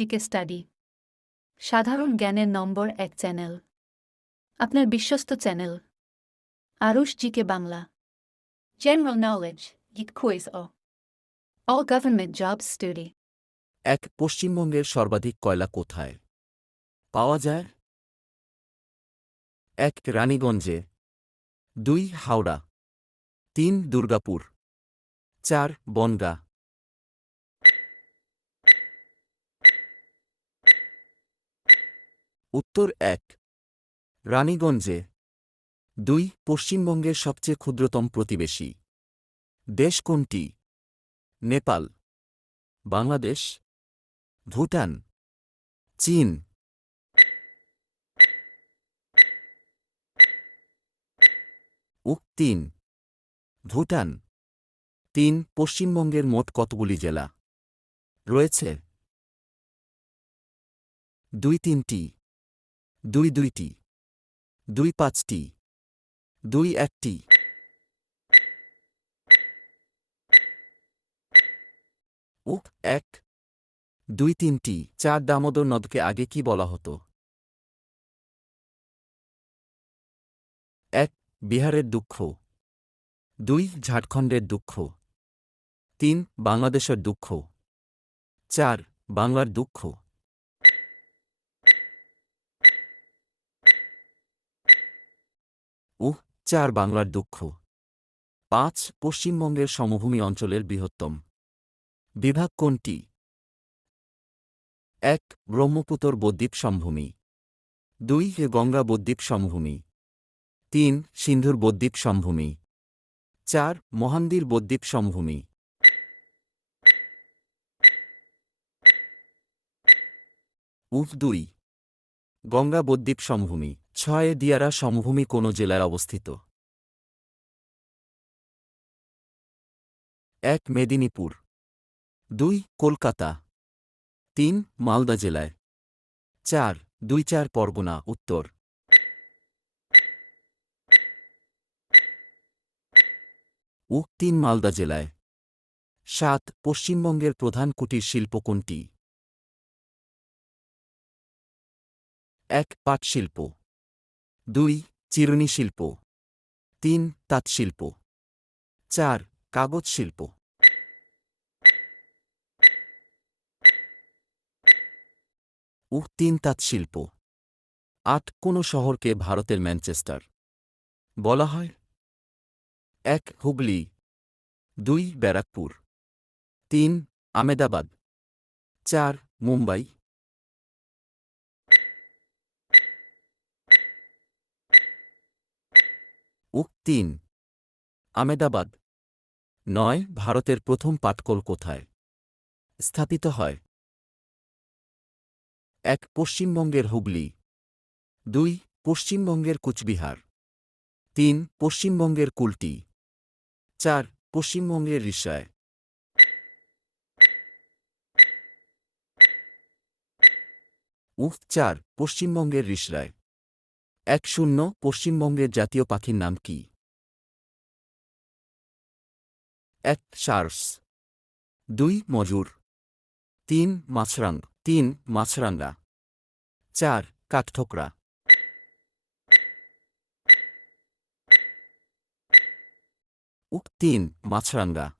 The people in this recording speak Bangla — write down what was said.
জিকে স্টাডি সাধারণ জ্ঞানের নম্বর 1 চ্যানেল, আপনার বিশ্বস্ত channel Arush GK Bangla. General knowledge, geek quiz ও অল গভর্নমেন্ট জবস স্টাডি। এক পশ্চিমবঙ্গের সর্বাধিক কয়লা কোথায় পাওয়া যায়? 1 রানীগঞ্জে, 2 হাওড়া, 3 দুর্গাপুর, 4 বনগাঁ। উত্তর 1 রানীগঞ্জে। 2 পশ্চিমবঙ্গের সবচেয়ে ক্ষুদ্রতম প্রতিবেশী দেশ কোনটি? নেপাল, বাংলাদেশ, ভুটান, চীন। 3 ভুটান। 3 পশ্চিমবঙ্গের মোট কতগুলি জেলা রয়েছে? 2-3টি, 2-2টি, 2-5টি, 2-1টি। 1 2-3টি। 4 দামোদর নদকে আগে কি বলা হতো? 1 বিহারের দুঃখ, 2 ঝাড়খণ্ডের দুঃখ, 3 বাংলাদেশের দুঃখ, 4 বাংলার দুঃখ। 4 বাংলার দুঃখ। 5 পশ্চিমবঙ্গের সমভূমি অঞ্চলের বৃহত্তম বিভাগ কোনটি? 1 ব্রহ্মপুত্র বদ্বীপ সমভূমি, 2 গঙ্গা বদ্বীপ সমভূমি, 3 সিন্ধুর বদ্বীপ সমভূমি, 4 মহানদীর বদ্বীপ সমভূমি। 2 গঙ্গা বদ্বীপ সমভূমি। 6 দিয়ারা সমভূমি কোন জেলায় অবস্থিত? 1 মেদিনীপুর, 2 কলকাতা, 3 মালদা জেলায়, 4 2-4 পরগনা উত্তর। 3 মালদা জেলায়। 7 পশ্চিমবঙ্গের প্রধান কুটির শিল্প কোনটি? 1 পাট শিল্প, 2 চিরুনি শিল্প, 3 তাঁত শিল্প, 4 কাগজ শিল্প। 3 তাঁত শিল্প। 8 কোন শহরকে ভারতের ম্যানচেস্টার বলা হয়? 1 হুগলি, 2 ব্যারাকপুর, 3 আমেদাবাদ, 4 মুম্বাই। 3 আমেদাবাদ। 9 ভারতের প্রথম পাটকল কোথায় স্থাপিত হয়? 1 পশ্চিমবঙ্গের হুগলি, 2 পশ্চিমবঙ্গের কুচবিহার, 3 পশ্চিমবঙ্গের কুলটি, 4 পশ্চিমবঙ্গের রিষায়। 4 পশ্চিমবঙ্গের রিষড়ায়। 10 পশ্চিমবঙ্গের জাতীয় পাখির নাম কি? 1 সার্স, 2 মজুর, 3 মাছরাঙা, 4 কাঠঠোকরা। 3 মাছরাঙা।